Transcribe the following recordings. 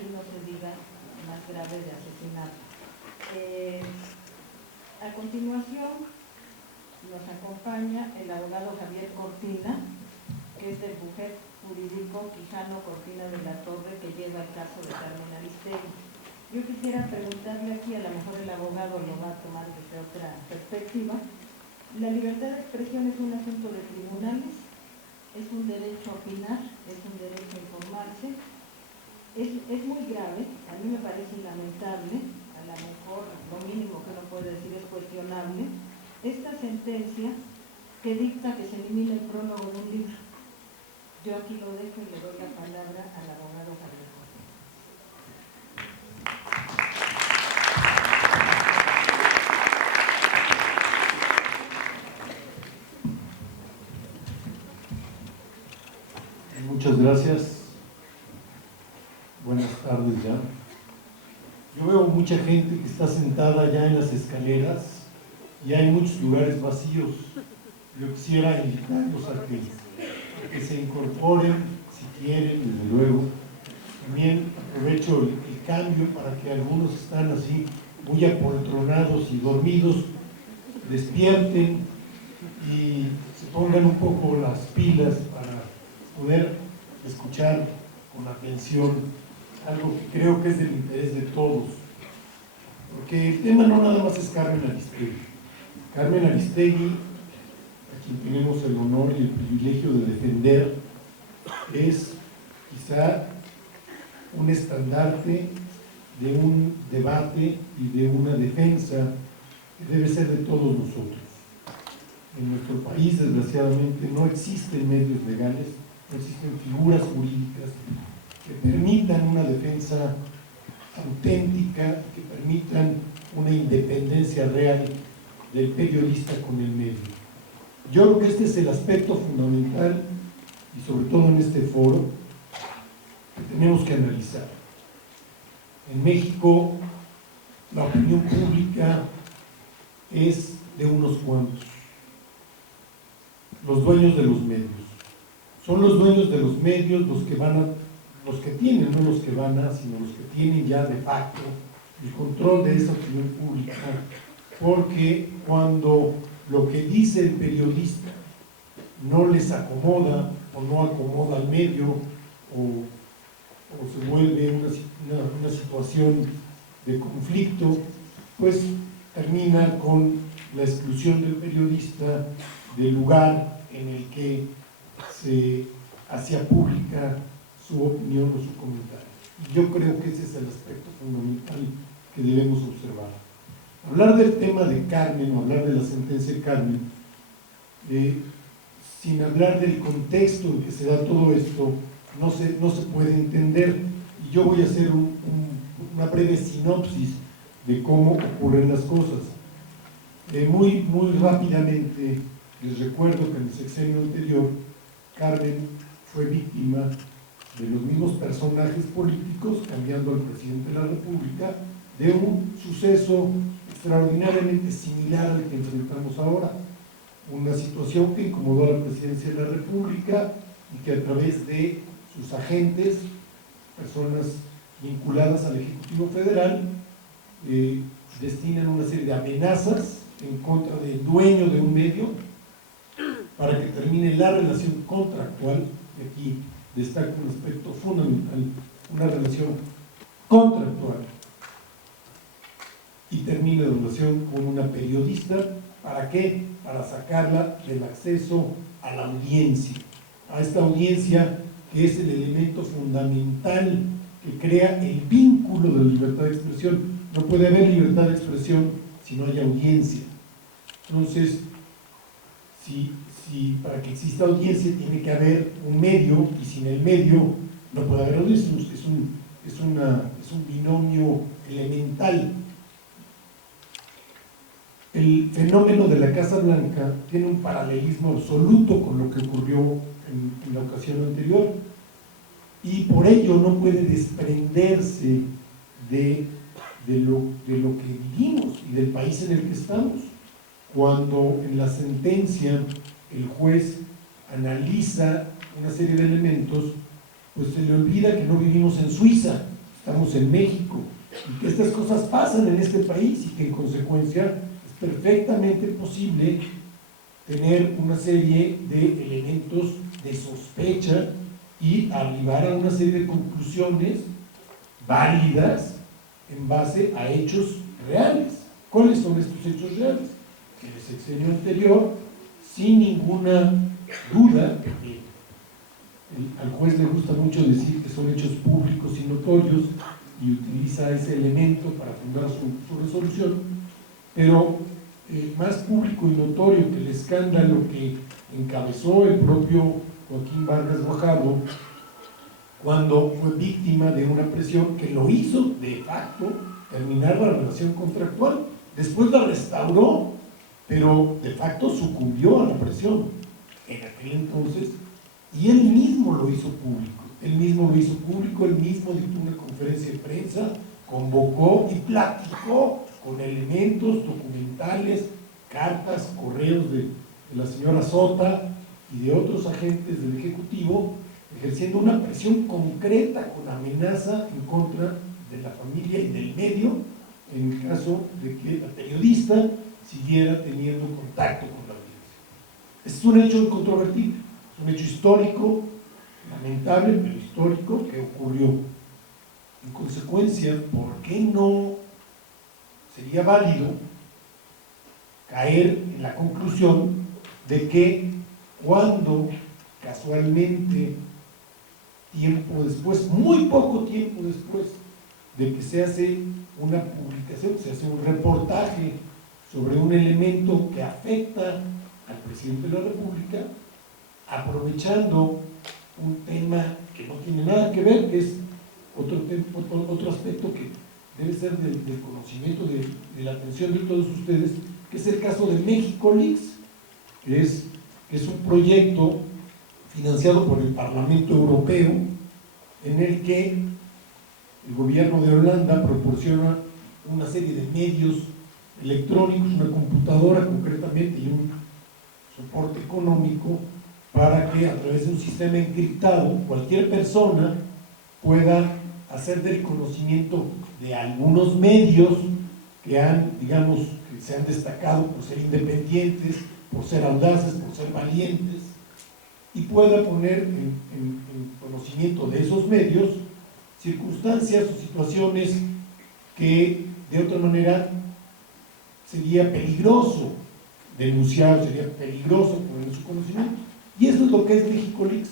y no se diga más grave de asesinato. A continuación nos acompaña el abogado Javier Cortina, que es del bufete jurídico Quijano Cortina de la Torre, que lleva el caso de Carmen Aristegui. Yo quisiera preguntarle aquí, a lo mejor el abogado lo va a tomar desde otra perspectiva. La libertad de expresión es un asunto de tribunales, es un derecho a opinar, es un derecho a informarse. Es muy grave, a mí me parece lamentable, a lo mejor lo mínimo que uno puede decir es cuestionable, esta sentencia que dicta que se elimine el prólogo de un libro. Yo aquí lo dejo y le doy la palabra al abogado Javier Cortina. Muchas gracias. Buenas tardes ya. Yo veo mucha gente que está sentada ya en las escaleras y hay muchos lugares vacíos. Yo quisiera invitarlos a que se incorporen, si quieren, desde luego. También aprovecho el cambio para que algunos están así muy apoltronados y dormidos, despierten y se pongan un poco las pilas para poder escuchar con atención algo que creo que es del interés de todos, porque el tema no nada más es Carmen Aristegui. Carmen Aristegui, a quien tenemos el honor y el privilegio de defender, es quizá un estandarte de un debate y de una defensa que debe ser de todos nosotros. En nuestro país, desgraciadamente, no existen medios legales, no existen figuras jurídicas que permitan una defensa auténtica, que permitan una independencia real del periodista con el medio. Yo creo que este es el aspecto fundamental, y sobre todo en este foro, que tenemos que analizar. En México, la opinión pública es de unos cuantos, los dueños de los medios. Son los dueños de los medios los que tienen, no los que van a, sino los que tienen ya de facto el control de esa opinión pública, porque cuando lo que dice el periodista no les acomoda o no acomoda al medio o se vuelve una situación de conflicto, pues termina con la exclusión del periodista del lugar en el que se hacía pública su opinión o su comentario. Y yo creo que ese es el aspecto fundamental que debemos observar. Hablar del tema de Carmen, o hablar de la sentencia de Carmen, sin hablar del contexto en que se da todo esto, no se puede entender. Y yo voy a hacer una breve sinopsis de cómo ocurren las cosas. Muy rápidamente, les recuerdo que en el sexenio anterior, Carmen fue víctima de los mismos personajes políticos, cambiando al presidente de la República, de un suceso extraordinariamente similar al que enfrentamos ahora. Una situación que incomodó a la presidencia de la República y que a través de sus agentes, personas vinculadas al Ejecutivo Federal, destinan una serie de amenazas en contra del dueño de un medio para que termine la relación contractual. Y aquí destaca un aspecto fundamental, una relación contractual, y termina la relación con una periodista. ¿Para qué? Para sacarla del acceso a la audiencia, a esta audiencia que es el elemento fundamental que crea el vínculo de la libertad de expresión. No puede haber libertad de expresión si no hay audiencia. Entonces, si para que exista audiencia tiene que haber un medio, y sin el medio no puede haber audiencia. Es un binomio elemental. El fenómeno de la Casa Blanca tiene un paralelismo absoluto con lo que ocurrió en la ocasión anterior, y por ello no puede desprenderse de lo que vivimos y del país en el que estamos. Cuando en la sentencia el juez analiza una serie de elementos, pues se le olvida que no vivimos en Suiza, estamos en México, y que estas cosas pasan en este país y que en consecuencia es perfectamente posible tener una serie de elementos de sospecha y arribar a una serie de conclusiones válidas en base a hechos reales. ¿Cuáles son estos hechos reales? En el sexenio anterior, sin ninguna duda, al juez le gusta mucho decir que son hechos públicos y notorios y utiliza ese elemento para fundar su resolución, pero más público y notorio que el escándalo que encabezó el propio Joaquín Vargas Guajardo cuando fue víctima de una presión que lo hizo de facto terminar la relación contractual. Después la restauró, pero de facto sucumbió a la presión en aquel entonces, y él mismo lo hizo público. Él mismo dictó una conferencia de prensa, convocó y platicó con elementos documentales, cartas, correos de la señora Sota y de otros agentes del Ejecutivo, ejerciendo una presión concreta con amenaza en contra de la familia y del medio, en el caso de que la periodista siguiera teniendo contacto con la audiencia. Es un hecho incontrovertible, es un hecho histórico, lamentable, pero histórico, que ocurrió. En consecuencia, ¿por qué no sería válido caer en la conclusión de que cuando casualmente, tiempo después, muy poco tiempo después de que se hace una publicación, se hace un reportaje sobre un elemento que afecta al presidente de la República, aprovechando un tema que no tiene nada que ver, que es otro aspecto que debe ser del conocimiento, de la atención de todos ustedes, que es el caso de México Leaks, que es un proyecto financiado por el Parlamento Europeo, en el que el gobierno de Holanda proporciona una serie de medios electrónicos, una computadora concretamente y un soporte económico, para que a través de un sistema encriptado cualquier persona pueda hacer del conocimiento de algunos medios que se han destacado por ser independientes, por ser audaces, por ser valientes, y pueda poner en conocimiento de esos medios circunstancias o situaciones que de otra manera sería peligroso denunciar, sería peligroso poner en su conocimiento. Y eso es lo que es México Leaks.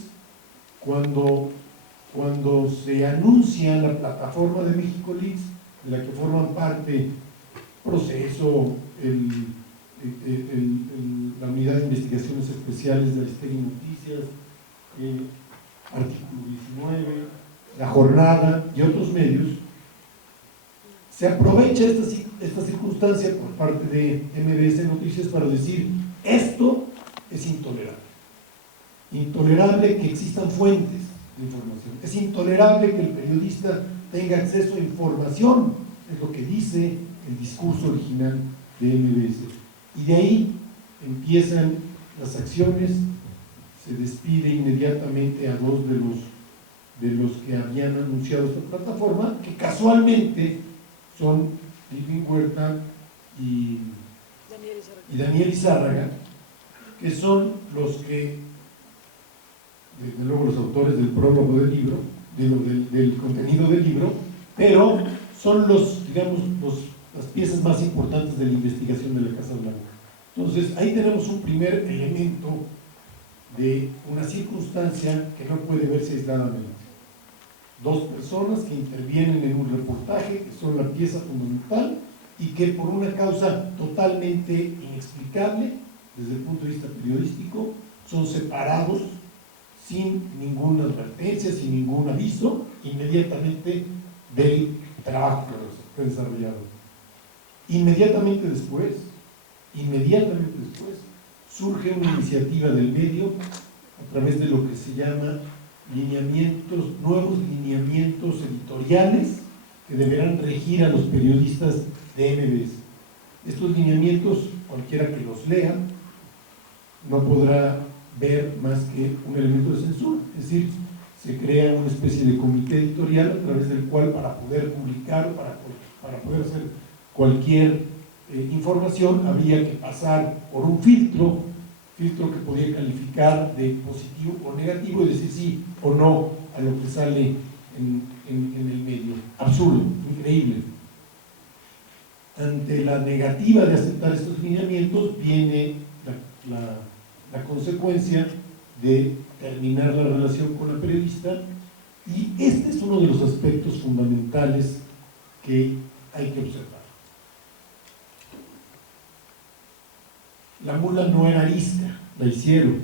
Cuando se anuncia la plataforma de México Leaks, de la que forman parte Proceso, la Unidad de Investigaciones Especiales de Aristegui Noticias, Artículo 19, La Jornada y otros medios, se aprovecha esta circunstancia por parte de MBS Noticias para decir: esto es intolerable. Intolerable que existan fuentes de información. Es intolerable que el periodista tenga acceso a información, es lo que dice el discurso original de MBS. Y de ahí empiezan las acciones. Se despide inmediatamente a dos de los que habían anunciado esta plataforma, que casualmente son Irving Huerta y Daniel Izárraga, que son los que, desde luego, los autores del prólogo del libro, del contenido del libro, pero son las piezas más importantes de la investigación de la Casa Blanca. Entonces, ahí tenemos un primer elemento de una circunstancia que no puede verse aisladamente. Dos personas que intervienen en un reportaje, que son la pieza fundamental, y que por una causa totalmente inexplicable desde el punto de vista periodístico, son separados sin ninguna advertencia, sin ningún aviso, inmediatamente del trabajo que fue desarrollado. Inmediatamente después, surge una iniciativa del medio a través de lo que se llama nuevos lineamientos editoriales que deberán regir a los periodistas de MBS. Estos lineamientos, cualquiera que los lea, no podrá ver más que un elemento de censura. Es decir, se crea una especie de comité editorial a través del cual, para poder publicar, para poder hacer cualquier información, habría que pasar por un filtro que podía calificar de positivo o negativo y decir sí o no a lo que sale en el medio. Absurdo, increíble. Ante la negativa de aceptar estos lineamientos viene la consecuencia de terminar la relación con la periodista, y este es uno de los aspectos fundamentales que hay que observar. La mula no era arisca, la hicieron.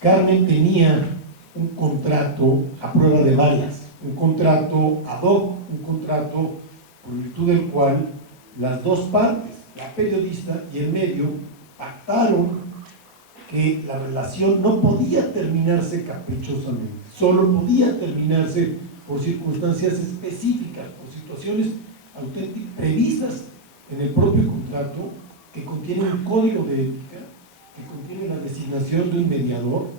Carmen tenía un contrato a prueba de balas, un contrato ad hoc, un contrato por virtud del cual las dos partes, la periodista y el medio, pactaron que la relación no podía terminarse caprichosamente, solo podía terminarse por circunstancias específicas, por situaciones auténticas, previstas en el propio contrato, que contiene un código de ética, que contiene la designación de un mediador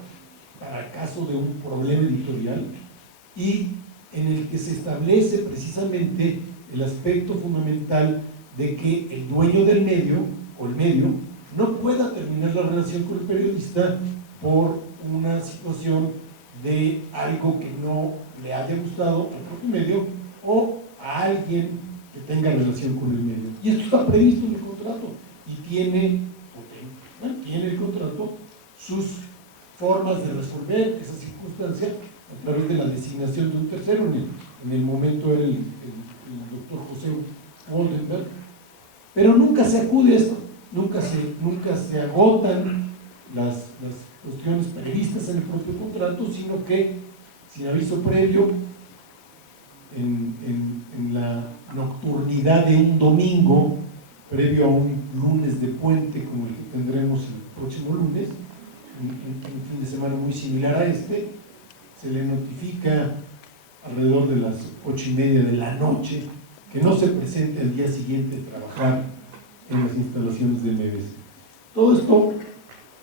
para el caso de un problema editorial, y en el que se establece precisamente el aspecto fundamental de que el dueño del medio, o el medio, no pueda terminar la relación con el periodista por una situación de algo que no le haya gustado al propio medio o a alguien que tenga relación con el medio. Y esto está previsto en el contrato, y tiene el contrato sus formas de resolver esa circunstancia a través de la designación de un tercero. En el momento era el doctor José Oldenburg, pero nunca se acude a esto, nunca se agotan las cuestiones previstas en el propio contrato, sino que sin aviso previo, en la nocturnidad de un domingo, previo a un lunes de puente como el que tendremos el próximo lunes, un fin de semana muy similar a este, se le notifica alrededor de las 8:30 de la noche que no se presente al día siguiente a trabajar en las instalaciones de MBC. Todo esto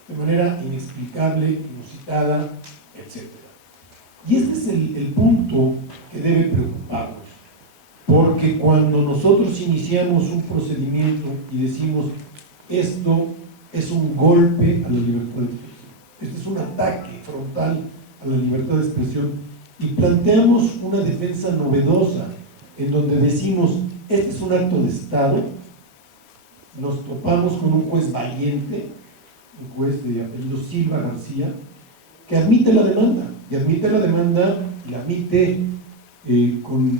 de manera inexplicable, inusitada, etc. Y este es el punto que debe preocuparnos, porque cuando nosotros iniciamos un procedimiento y decimos esto es un golpe a la libertad de expresión, este es un ataque frontal a la libertad de expresión, y planteamos una defensa novedosa en donde decimos este es un acto de Estado, nos topamos con un juez valiente, un juez de apellido Silva García, que admite la demanda, y la admite con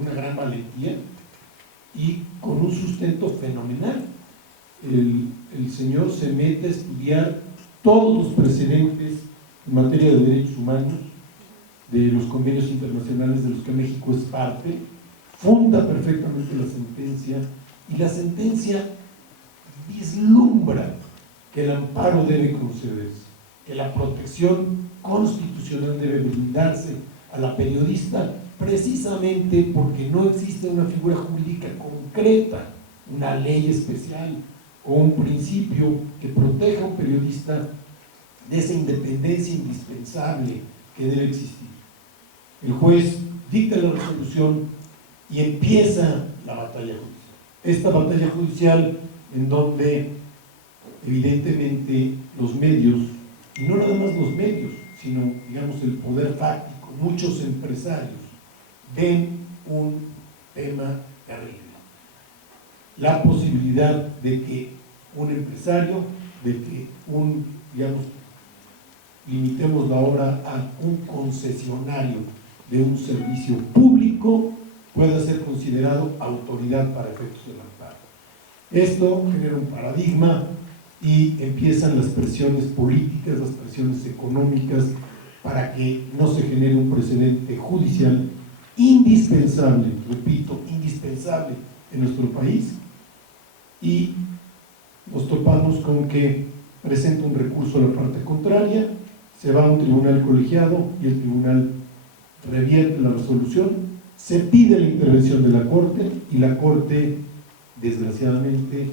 una gran valentía y con un sustento fenomenal. El señor se mete a estudiar todos los precedentes en materia de derechos humanos de los convenios internacionales de los que México es parte, funda perfectamente la sentencia, y la sentencia vislumbra que el amparo debe concederse, que la protección constitucional debe brindarse a la periodista, precisamente porque no existe una figura jurídica concreta, una ley especial o un principio que proteja a un periodista de esa independencia indispensable que debe existir. El juez dicta la resolución y empieza la batalla judicial. Esta batalla judicial en donde evidentemente los medios, y no nada más los medios, sino digamos el poder fáctico, muchos empresarios, ven un tema terrible. La posibilidad de que un empresario, de que limitemos la obra a un concesionario de un servicio público, pueda ser considerado autoridad para efectos del amparo. Esto genera un paradigma y empiezan las presiones políticas, las presiones económicas, para que no se genere un precedente judicial indispensable, repito, indispensable en nuestro país. Y nos topamos con que presenta un recurso a la parte contraria, se va a un tribunal colegiado y el tribunal revierte la resolución, se pide la intervención de la Corte, y la Corte, desgraciadamente,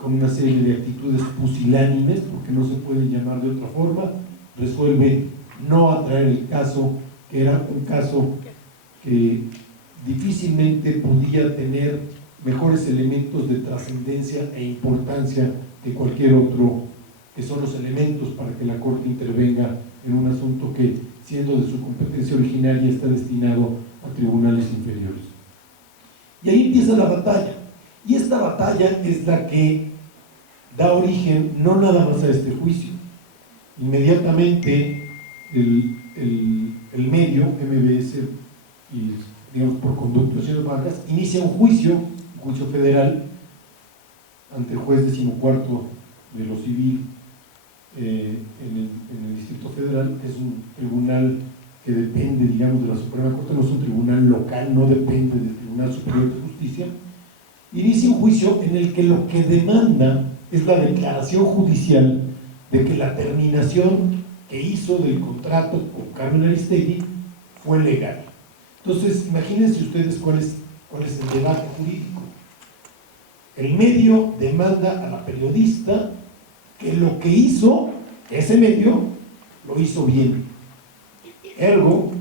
con una serie de actitudes pusilánimes, porque no se puede llamar de otra forma, resuelve no atraer el caso, que era un caso que difícilmente podía tener mejores elementos de trascendencia e importancia que cualquier otro, que son los elementos para que la Corte intervenga en un asunto que, siendo de su competencia originaria, está destinado a tribunales inferiores. Y ahí empieza la batalla, y esta batalla es la que da origen no nada más a este juicio. Inmediatamente el medio, MBS, y digamos por conducto de señor Vargas, inicia un juicio federal ante el juez 14º de lo civil en el Distrito Federal. Es un tribunal que depende, digamos, de la Suprema Corte, no es un tribunal local, no depende del Tribunal Superior de Justicia. Inicia un juicio en el que lo que demanda es la declaración judicial de que la terminación que hizo del contrato con Carmen Aristegui fue legal. Entonces, imagínense ustedes cuál es el debate jurídico. El medio demanda a la periodista que lo que hizo ese medio lo hizo bien. Ergo,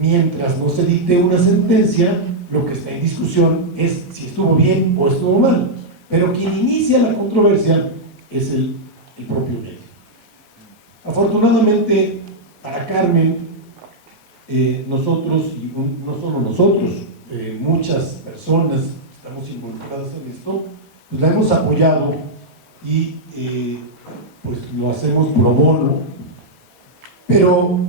mientras no se dicte una sentencia, lo que está en discusión es si estuvo bien o estuvo mal. Pero quien inicia la controversia es el propio medio. Afortunadamente, para Carmen, nosotros, y no solo nosotros, muchas personas estamos involucradas en esto, pues la hemos apoyado y pues lo hacemos pro bono. Pero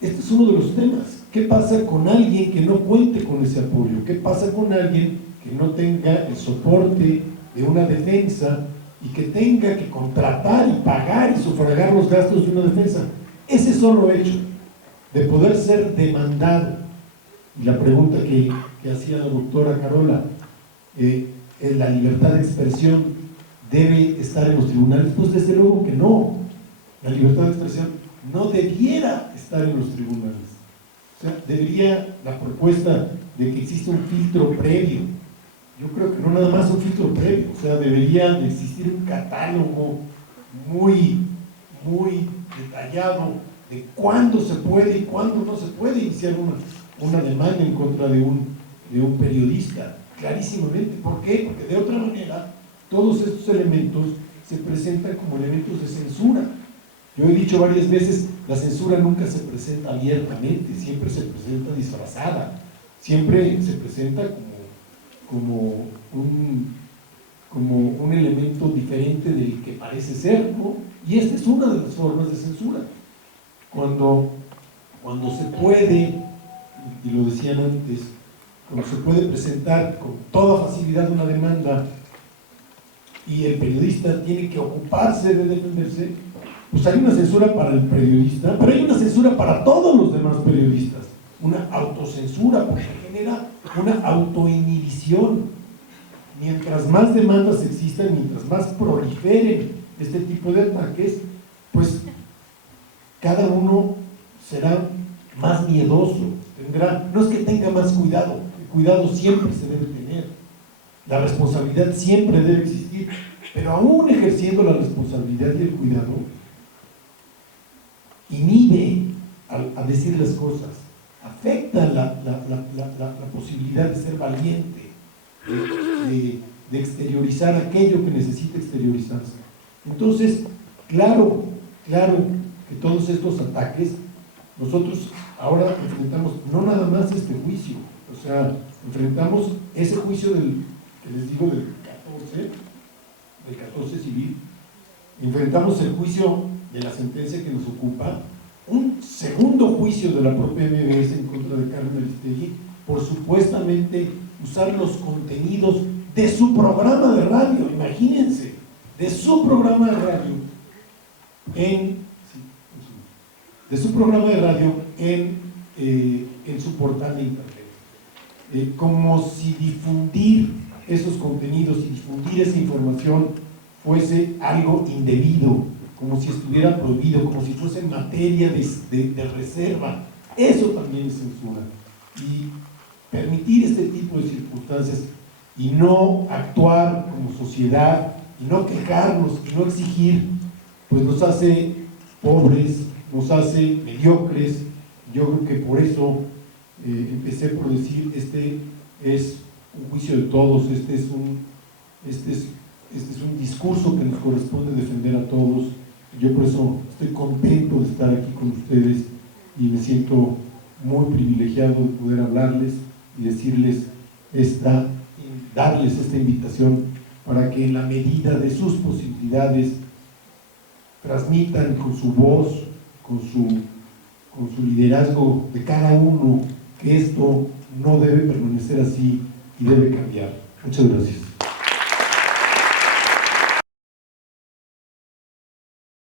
este es uno de los temas. ¿Qué pasa con alguien que no cuente con ese apoyo? ¿Qué pasa con alguien que no tenga el soporte de una defensa y que tenga que contratar y pagar y sufragar los gastos de una defensa? Ese solo hecho de poder ser demandado, y la pregunta que hacía la doctora Carola, ¿la libertad de expresión debe estar en los tribunales? Pues desde luego que no. La libertad de expresión no debiera estar en los tribunales. O sea, debería la propuesta de que exista un filtro previo. Yo creo que no nada más un filtro previo, o sea, debería de existir un catálogo muy detallado de cuándo se puede y cuándo no se puede iniciar una demanda en contra de un periodista, clarísimamente. ¿Por qué? Porque de otra manera todos estos elementos se presentan como elementos de censura. Yo he dicho varias veces, la censura nunca se presenta abiertamente, siempre se presenta disfrazada, siempre se presenta como un elemento diferente del que parece ser, ¿no? Y esta es una de las formas de censura. Cuando se puede, y lo decían antes, cuando se puede presentar con toda facilidad una demanda y el periodista tiene que ocuparse de defenderse, pues hay una censura para el periodista, pero hay una censura para todos los demás periodistas, una autocensura, porque genera una autoinhibición. Mientras más demandas existan, mientras más proliferen este tipo de ataques, pues cada uno será más miedoso, no es que tenga más cuidado, el cuidado siempre se debe tener, la responsabilidad siempre debe existir, pero aún ejerciendo la responsabilidad y el cuidado, inhibe a decir las cosas, afecta la posibilidad de ser valiente, de exteriorizar aquello que necesita exteriorizarse. Entonces, claro que todos estos ataques, nosotros ahora enfrentamos no nada más este juicio, o sea, enfrentamos ese juicio que les digo del 14 civil, enfrentamos el juicio de la sentencia que nos ocupa, un segundo juicio de la propia MBS en contra de Carmen Aristegui por supuestamente usar los contenidos de su programa de radio, imagínense, de su programa de radio en su portal de internet, como si difundir esos contenidos y difundir esa información fuese algo indebido, como si estuviera prohibido, como si fuese materia de reserva. Eso también es censura. Y permitir este tipo de circunstancias y no actuar como sociedad, y no quejarnos, y no exigir, pues nos hace pobres, nos hace mediocres. Yo creo que por eso empecé por decir, este es un juicio de todos, este es un discurso que nos corresponde defender a todos. Yo por eso estoy contento de estar aquí con ustedes y me siento muy privilegiado de poder hablarles y decirles darles esta invitación para que en la medida de sus posibilidades transmitan con su voz, con su liderazgo de cada uno, que esto no debe permanecer así y debe cambiar. Muchas gracias.